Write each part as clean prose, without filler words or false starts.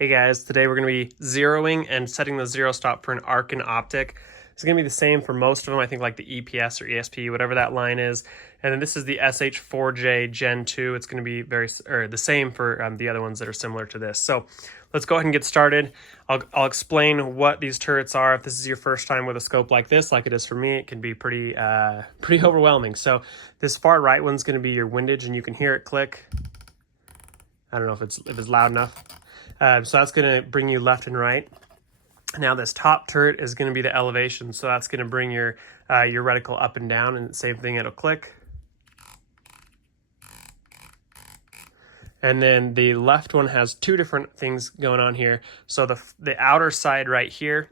Hey guys, today we're going to be zeroing and setting the zero stop for an Arken Optic. It's going to be the same for most of them, I think, like the EPS or ESP, whatever that line is. And then this is the SH4J Gen 2. It's going to be the same for the other ones that are similar to this. So let's go ahead and get started. I'll explain what these turrets are. If this is your first time with a scope like this, like it is for me, it can be pretty overwhelming. So this far right one's going to be your windage, and you can hear it click. I don't know if it's loud enough. So that's going to bring you left and right. Now this top turret is going to be the elevation, so that's going to bring your reticle up and down, and same thing, it'll click. And then the left one has two different things going on here. So the outer side right here,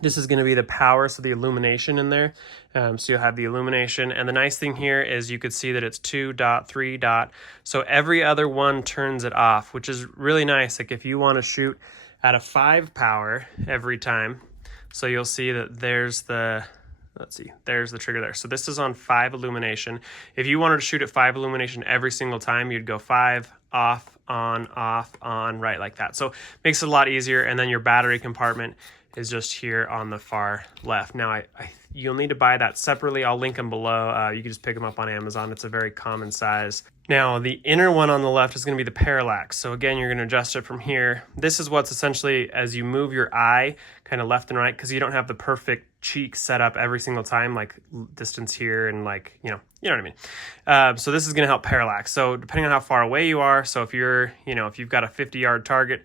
this is going to be the power, so the illumination in there. So you'll have the illumination. And the nice thing here is you could see that it's 2 dot, 3 dot. So every other one turns it off, which is really nice. Like if you want to shoot at a 5 power every time. So you'll see that there's the, there's the trigger there. So this is on 5 illumination. If you wanted to shoot at 5 illumination every single time, you'd go 5, off, on, right, like that. So it makes it a lot easier. And then your battery compartment is just here on the far left. Now, you'll need to buy that separately. I'll link them below. You can just pick them up on Amazon. It's a very common size. Now, the inner one on the left is going to be the parallax. So again, you're going to adjust it from here. This is what's essentially, as you move your eye kind of left and right, because you don't have the perfect cheek set up every single time, like distance here and like, you know what I mean? So this is going to help parallax. So depending on how far away you are, so if you're, if you've got a 50-yard target,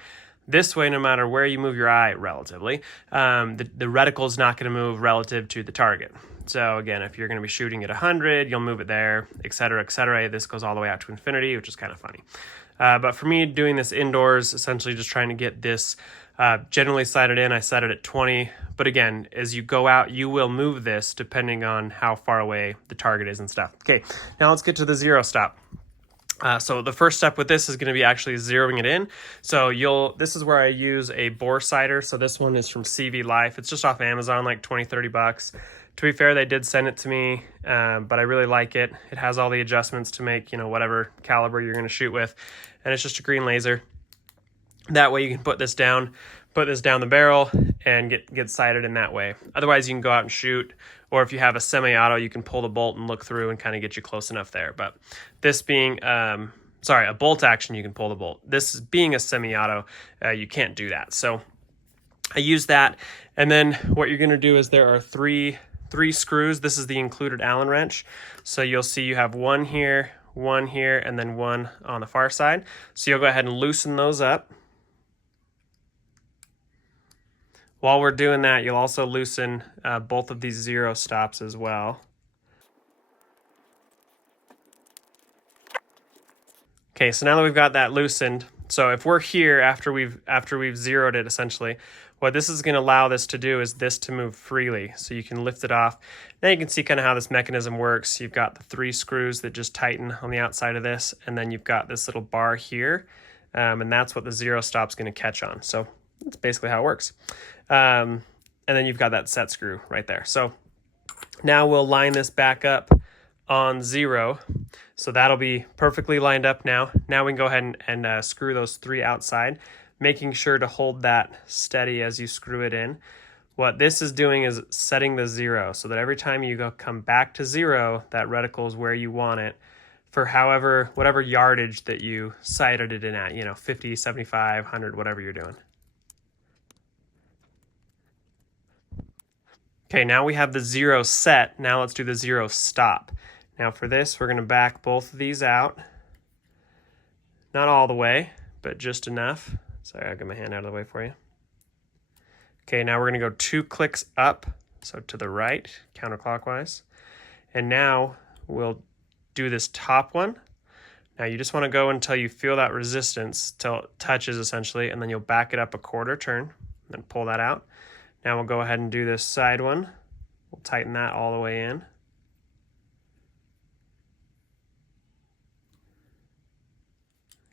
this way, no matter where you move your eye relatively, the reticle is not going to move relative to the target. So again, if you're going to be shooting at 100, you'll move it there, et cetera, et cetera. This goes all the way out to infinity, which is kind of funny. But for me, doing this indoors, essentially just trying to get this generally sighted in, I set it at 20. But again, as you go out, you will move this depending on how far away the target is and stuff. Okay, now let's get to the zero stop. So the first step with this is going to be actually zeroing it in. So this is where I use a bore sighter. So this one is from CV Life. It's just off Amazon, like 20-30 bucks. To be fair, they did send it to me, but I really like it. It has all the adjustments to make, whatever caliber you're going to shoot with. And it's just a green laser. That way you can put this down the barrel and get sighted in that way. Otherwise, you can go out and shoot, or if you have a semi-auto, you can pull the bolt and look through and kind of get you close enough there. But this being, a bolt action, you can pull the bolt. This being a semi-auto, you can't do that. So I use that, and then what you're going to do is there are three screws. This is the included Allen wrench. So you'll see you have one here, and then one on the far side. So you'll go ahead and loosen those up. While we're doing that, you'll also loosen both of these zero stops as well. Okay, so now that we've got that loosened, so if we're here after we've zeroed it, essentially, what this is going to allow this to do is this to move freely. So you can lift it off. Now you can see kind of how this mechanism works. You've got the 3 screws that just tighten on the outside of this, and then you've got this little bar here, and that's what the zero stop's going to catch on. So that's basically how it works. And then you've got that set screw right there. So now we'll line this back up on 0. So that'll be perfectly lined up now. Now we can go ahead and screw those 3 outside, making sure to hold that steady as you screw it in. What this is doing is setting the 0 so that every time you come back to 0, that reticle is where you want it for whatever yardage that you sighted it in at, 50, 75, 100, whatever you're doing. Okay, now we have the 0 set. Now let's do the 0 stop. Now for this, we're going to back both of these out. Not all the way, but just enough. Sorry, I'll get my hand out of the way for you. Okay, now we're going to go 2 clicks up, so to the right, counterclockwise. And now we'll do this top one. Now you just want to go until you feel that resistance, till it touches essentially, and then you'll back it up a quarter turn, then pull that out. Now we'll go ahead and do this side one. We'll tighten that all the way in.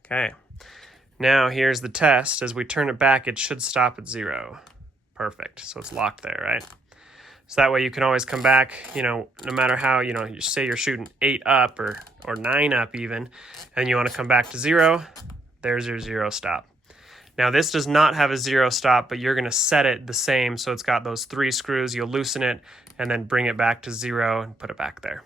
Okay. Now here's the test. As we turn it back, it should stop at 0. Perfect. So it's locked there, right? So that way you can always come back, no matter how, you say you're shooting 8 up or 9 up even, and you want to come back to 0, there's your 0 stop. Now this does not have a 0 stop, but you're going to set it the same so it's got those 3 screws. You'll loosen it and then bring it back to 0 and put it back there.